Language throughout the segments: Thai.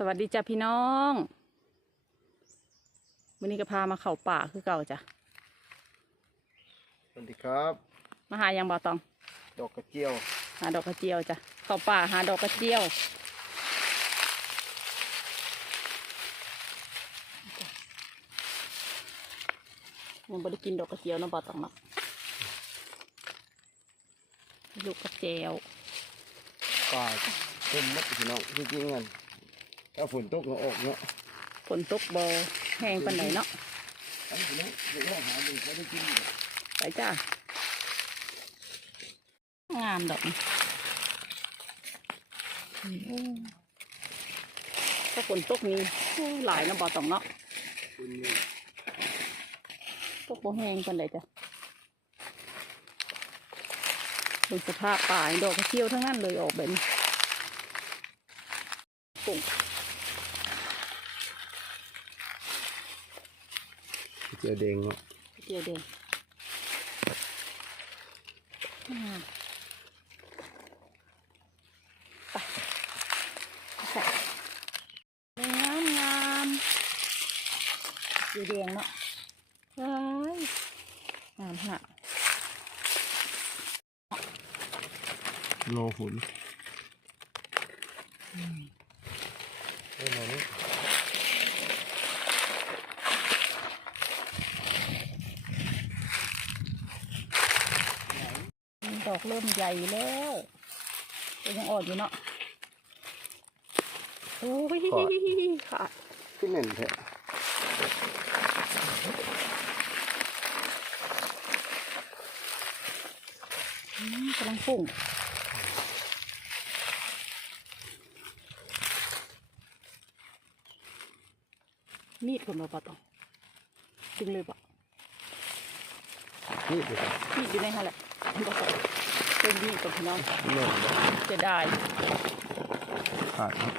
สวัสดีจ้ะพี่น้องวันนี้ก็พามาเข้าป่าคือเก่าจ้ะสวัสดีครับ มาหายังบ่ตอง ดอกกระเจียว หาดอกกระเจียวจ้ะเข้าป่าหาดอกกระเจียวยังไม่ได้กินดอกกระเจียวนะบ่ตองเนาะลูกกระเจียวป่าเต็มหมัดพี่น้องจริงๆกัน ถ้าฝนตกก็ออกเนาะฝนตกบอแห้งปันไหนเนาะอันนี้เดี๋ยวหาดูเขาได้กินอยู่ไปจ้างามดอกถ้าฝนตกนี้โอ้หลายนะบ่ต้องเนาะคุณนี่ตกบ่แห้งปันใดจ้ะดูสภาพป่าดอกกระเจียวทั้งนั้นเลยออกแบบนี้ปุ่ง กระ เจียวแดงเนาะกระเจียวเดงงามไปใส่งามงามกระเจียวแดงเนาะว้ายงามขนาดโลฝนได้มาเนี่ย ดอกเริ่มใหญ่ แล้วแต่ยังอ่อนอยู่เนาะโอ้ยขาดขึ้นเน่นแท้อืมกำลังปุ่งมีดคนมาปะตองจึงเลยปะนี่เดี๋ยวมีดอยู่ในฮะแหละบอกก่อน เป็นมีดกับพี่น้องเน่นจะได้ขาดครับ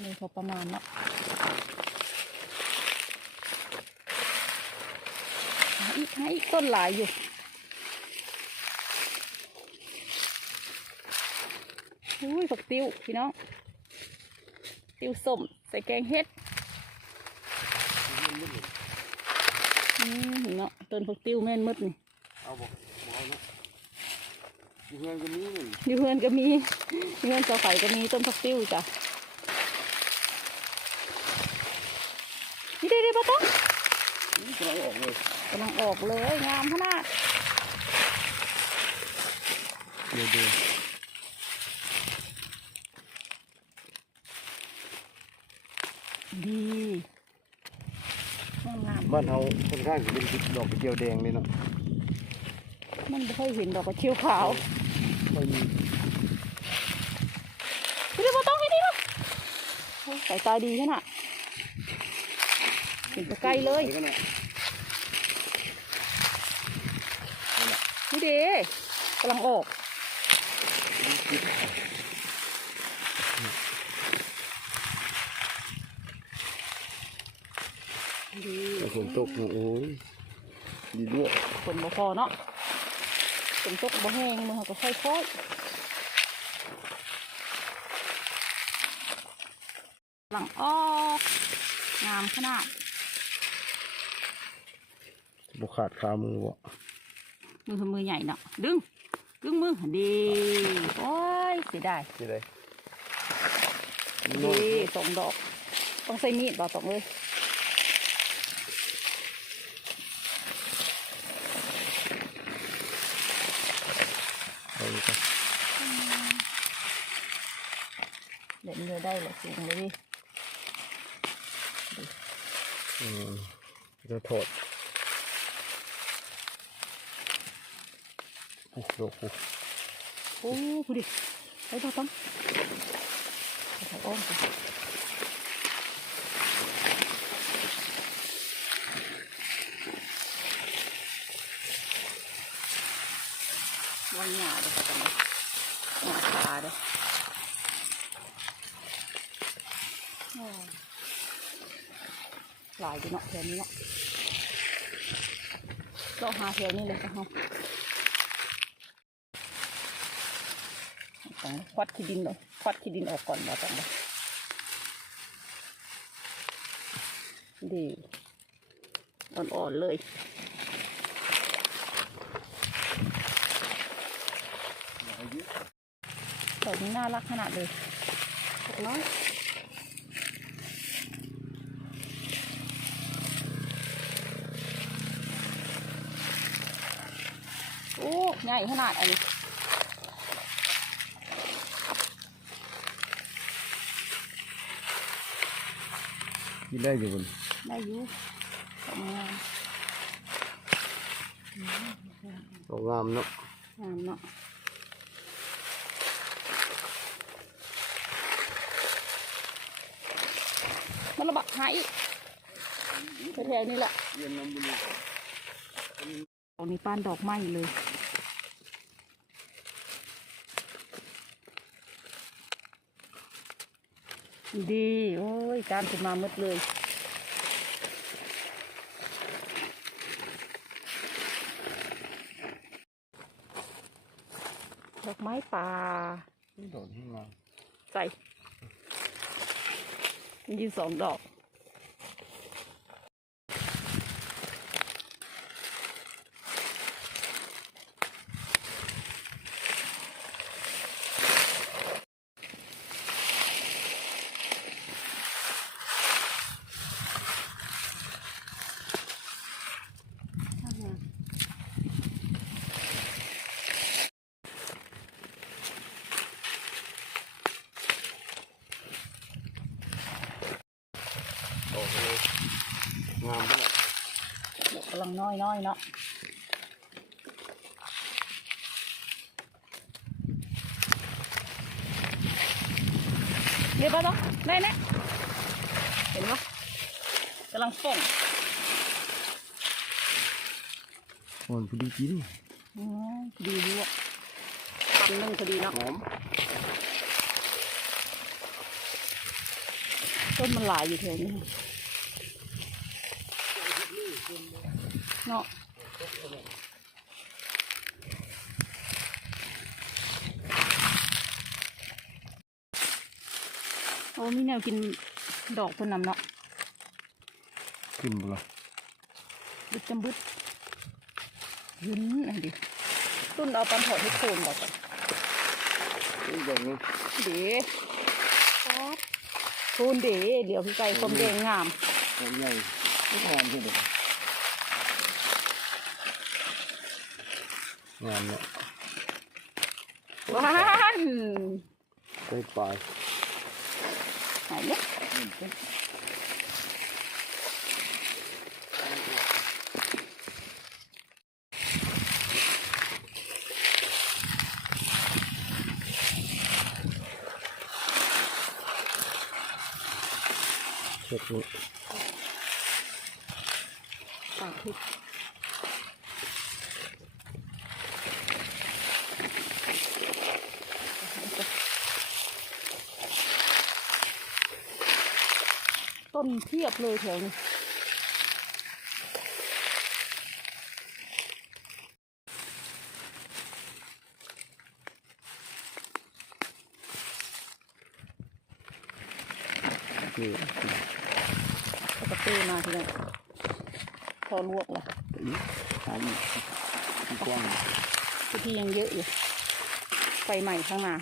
เลยพอประมาณเนาะหาอีกหาอีกต้นหลายอยู่อุ้ยผักติ้วพี่น้อง ติ้วส้มใส่แกงเฮ็ดอืม เนาะต้นผักติ้วแม่นมืดนี่เอาบอกบอกเอาเนาะอยู่เพื่อนก็มีหนึ่งอยู่เพื่อนก็มีอยู่เพื่อนเสาไฟก็มีต้นผักติ้วจ้ะนี่ได้ได้ปะต้องนี่กำลังออกเลยกำลังออกเลยงามขนาดเดี๋ยวเดี๋ยวดีงามงาม บ้านเราค่อนข้างจะเป็นดอกกระเจียวแดงเลยเนาะมันไม่ค่อยเห็นดอกกระเชียวขาวไม่มีพี่เดี๋ยวต้องให้ดีนะโอ้ยสายตาดีขนาดเห็นไปไกลเลยไปกันนะนี่เด้กำลังออกดี แต่ ฝนตกเนี่ยโอ้ยดีด้วยฝนบ่พอเนาะฝนตกบ่แห้งมือก็ค่อยๆหลังออกงามขนาดบุขาดขามือวะมือคือมือใหญ่เนาะดึง ดึงมือดีโอ้ยเสียดายที่ไหนดีสองดอก ต้องใส่มีดบ่ตองเลย เอาเลยครับ เดี๋ยวนี้ได้เลยสูงเลยดิอืมจะถอดโอ้โหโอ้โหโอ้พูดิไปบ่ต้องใส่อ้อมไปวันหยาเลยค่ะตอนนี้หยาขาเลยโอ้ หลายอยู่เนาะแถวนี้เนาะเราหาแถวนี้เลยค่ะเฮาต้องควัดขี้ดินออกควัดขี้ดินออกก่อนบ่ต้องบ่ดีอ่อนๆเลยดอกนี้น่ารักขนาดเลยดอกน้อยโอ้ ใหญ่ขนาดอันนี้กินได้อยู่บนได้อยู่ดอกงามดอกงามเนาะงามเนาะมันระบาดหายอีกแถวๆนี้แหละเยี่ยมน้ำบุญตรงนี้ป้านดอกไม้เลย ดี โอ้ยการขึ้นมาหมดเลย ดอกไม้ป่าดอกที่งามใส่มีอยู่สองดอก ดอกเลยงามมาก ดอกกำลังน้ อยน้อยๆเนาะเรียบร้อยปะได้แน่เห็นปะกำลังส่งอ่อนพอดีกินอืมดีด้วยคำหนึ่งพอดีเนาะหอมต้นมันหลายอยู่แถวนี้ เนาะโอ้มีแนวกินดอกเพิ่นนำเนาะกินบ่ล่ะบึดจำบึดยืนอันดิต้นเอาปันถอดให้โคนบอกก่อนนี่ดอกนี้เด๋ครับโคนเด๋เดี๋ยวพี่ไก่คมแดงงามดอกใหญ่ก็งามที่เด็ด งามเนาะว้านไปปลายไหนเนี่ยเช็ดนี้ปากพริ กต้นเทียบเลยแถวนี้นี่แล้วก็เต้มาทีนี้พอลวกละหอมกว้างพื้นที่ยังเยอะอยู่ไฟใหม่ข้างหน้า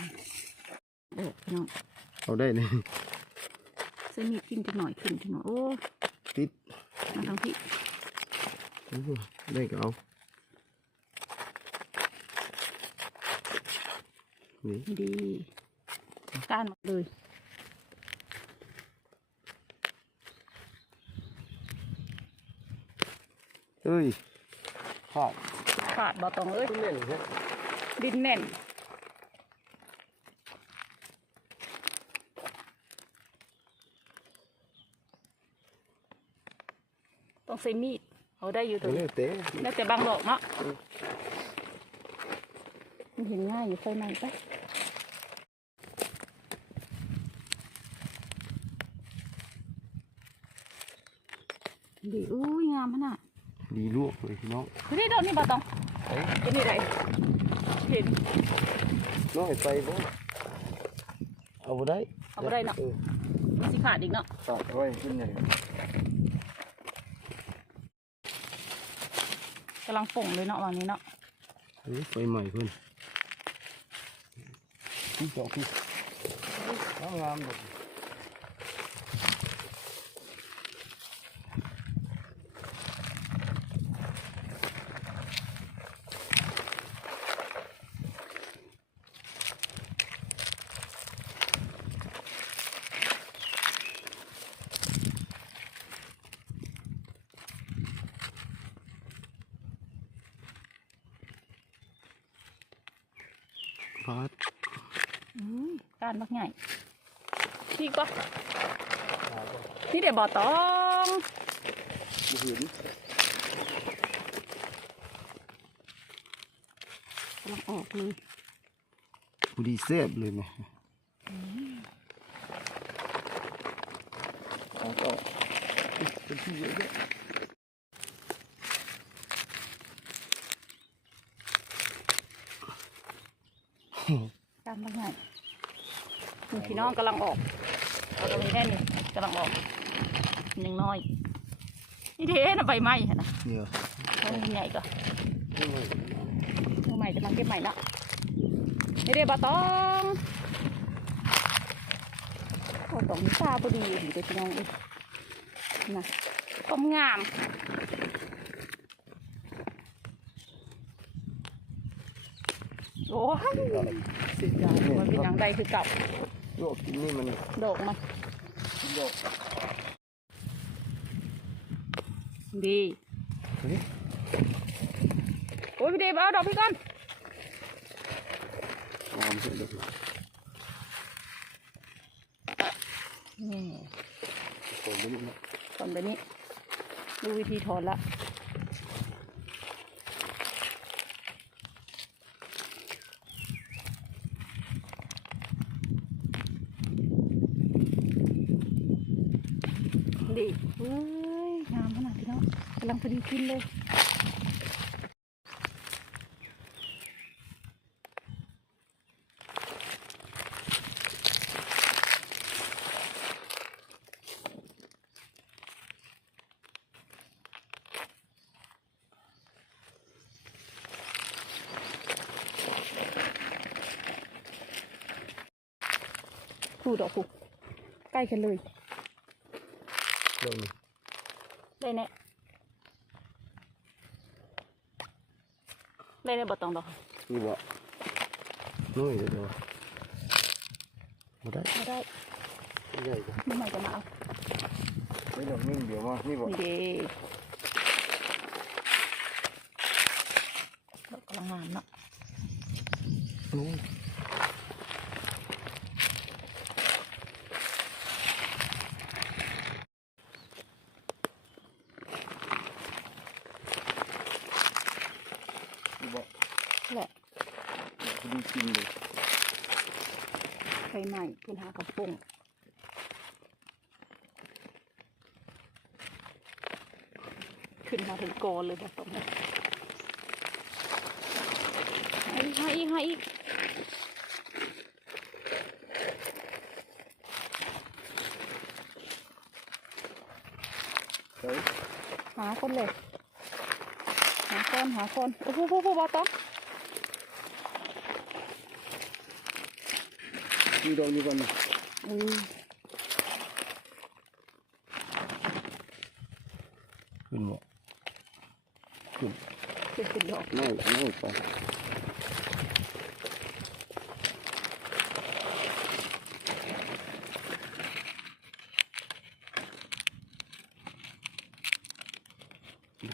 เด็กน้องเอาได้นี่ เส้นมีดขึ้นจะหน่อยขึ้นจะหน่อยโอ้ติดมาทั้งที่โอ้โหได้ก็เอานี่ดีก้านหมดเลยเอ้ยขาดขาดบอตองเอ้ยเล่นฮะดินแน่น ต้องใช้มีดเอาได้อยู่ตัวเล่นี้นเตะน่าจะบางดอกเนาะมันเห็นง่ายอยู่ไฟไหม้ไปดีอุ้ยงามขนาดดีลวกเลยพี่น้องคือนี่โดนนี่บอตองเอ้ยจะมีอะไรเห็นน้องไอ้ไปบ่เอาบ่ได้เอาบ่ได้เนาะออสิขาดอีกเนาะฝากเอาไว้ขึ้นใหญ่ กำลังป่งเลยเนาะวันนี้เนาะเฮ้ยไฟใหม่เพิ่นพี่จอกพี่งามงาม ๆแบบพาดอืมการบักใหญ่นี่ปะนี่เดี๋ยวบ่อตองบ่เห็นกำลังออกเลยพอดีแซ่บเลยไหมเอาต่อเป็นที่เยอะแยารบักใหญ่นี่พี่น้องกำลังออกเอาตรงนี้ได้นี่กำลังออกยังน้อย นี่เท่นะใบไม้หั่นนะเนี่ยเอาใหญ่ก็นี่มันเอาใหม่กำลังเก็บใหม่ละนี่เดี๋ยวบ่อตองโอ้ตองตาพอดีดีเลยพี่น้องเอ้ยนะต้มงาม โอ้ ยสุดยอดมันเป็นอย่างใดคือเก่าโยกกินนี่มันดอกมันโยกดีเฮ้ยโอ้ยพี่เดบเอาดอกพี่ก่อนงามสุดเลยนี่ผมไม่รู้นะถอนแบบนี้ดูวิธีถอนละดีเฮ้ยงามขนาดพี่น้องกำลังพอดี กินเลยผูดอกผูใกล้กันเลยเรื่องนี้ได้แน่ ได้แน่บ่ต้องดอกคือว่าน้อยเลยเดี๋ยวมาได้ไม่ได้ไม่ใหญ่จ้ะไม่ใหม่จะมาเอาไม่ดอกนิ่งเดี๋ยวมานี่บอกนี่เด้ดอกกำลังงามเนาะ โอ้ยคือว่า แหละ พอดี กินเลยไฟใหม่เพื่อนหากระปุ้งขึ้นมาถึงโกนเลยบ่ต้องเลยให้อีกให้อีกให้อีกเฮ้ยหาคนเลย หาคนหาคน โอ้โหโอ้โหบ่ต้อง มีดอกนี้ก่อนนะอืมขึ้นบ่ขึ้นเป็นเป็นดอกน้อยน้อยไป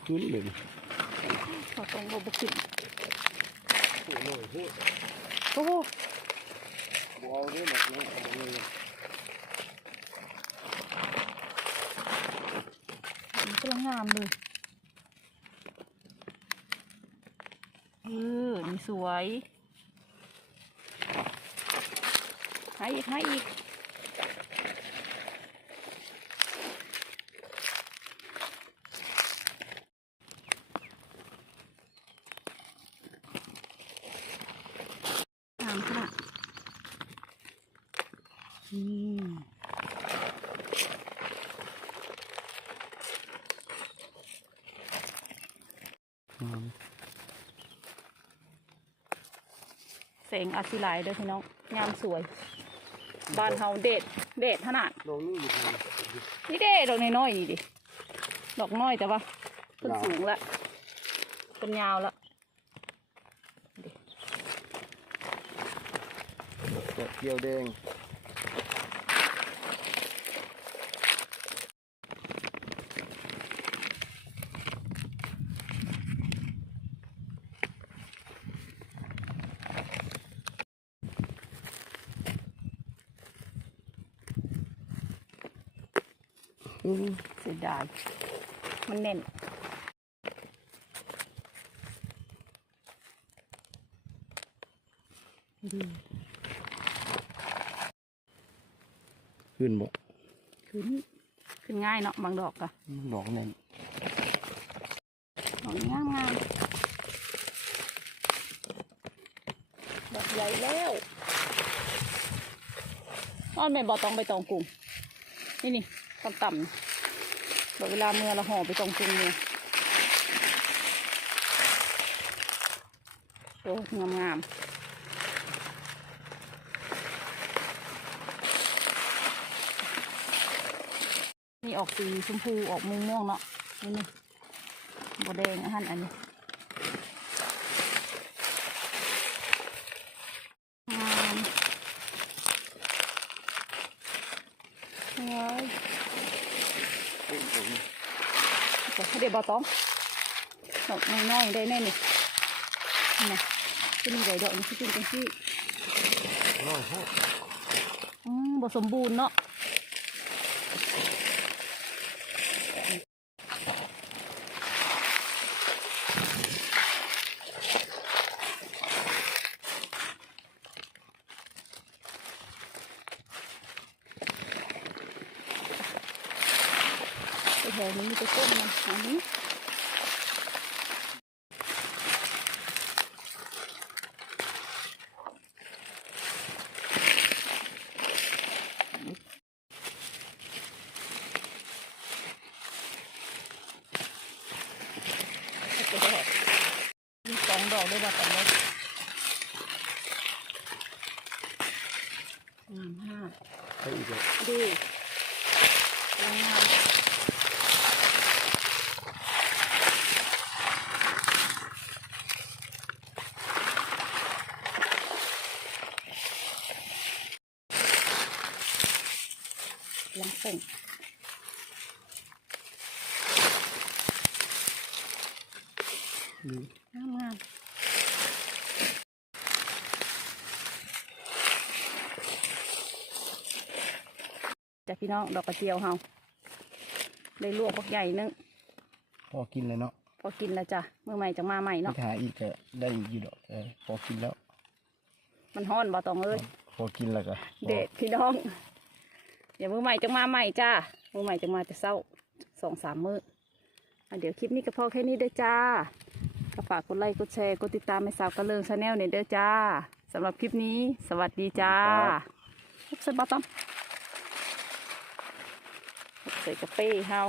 ขึ้นเลยบ่ต้องบ่บ่ขึ้นโอ้โหโอ้โหโอ้โห บอลด้วยหนักนะเอาเลยมันกำลังงามเลยเออนี่สวยให้อีกให้อีกงามขนาด อืม งาม แสงอาศิลายเด้อพี่น้องงามสวย บ้านเฮาเด็ดเด็ดขนาดลงนี่อยู่นี่เด็ดดอกน้อยๆนี่ดิดอกน้อยแต่ว่าต้นสูงละต้นยาวละดอกเกียวแดง เสียดาย มันแน่น ขึ้นบ่ขึ้น ขึ้นง่ายเนาะบางดอกอะดอกแน่นดอกงามงามดอกใหญ่แล้วอ้อนแม่บอตองไปตองกุ้งนี่นี่ ต่ำๆนะบอกเวลาเมื่อเราห่อไปตองกุ้งเนี่ยโอ้งามงามนี่ออกสีชมพูออกม่วงม่วงๆเนาะนี่นี่บแดงอะฮั่นอันนี้งามว้า ยเดี๋ยวบอต้องดอกน้อยๆได้แน่นี่นี่จะมีใบดอกนี่คือเป็นจังซี่น้อยโหดอืมบ่สมบูรณ์เนาะ นี้มีแต่ต้นมันอันนี้มีสองดอกด้วยดอกกันเลยงามมากไปอีกแล้วดูงาม งามลังส่งอืมงามงามจากพี่น้องดอกกระเจียวเฮาได้ลวกพักใหญ่นึงพอกินเลยเนาะพอกินแล้วจ้ะเมื่อใหม่จะมาใหม่ไปเนาะหาอีกก็ได้อีกอยู่ดอกเออพอกินแล้ว มันฮ้อนบ่ตองเอ้ยพอกินแล้วก็เด็ดพี่น้อง เดี๋ยวมือใหม่จะมาใหม่จ้ามือใหม่จะมาจะเศร้าสองสามมืออะเดี๋ยวคลิปนี้ก็พอแค่นี้เด้อจ้าก็ฝากกดไลค์กดแชร์กดติดตามให้สาวกระเลิงชาแนลเนี่ยเด้อจ้าสำหรับคลิปนี้ สวัสดีจ้าพบใส่บอตอมพบใส่กาแฟเฮา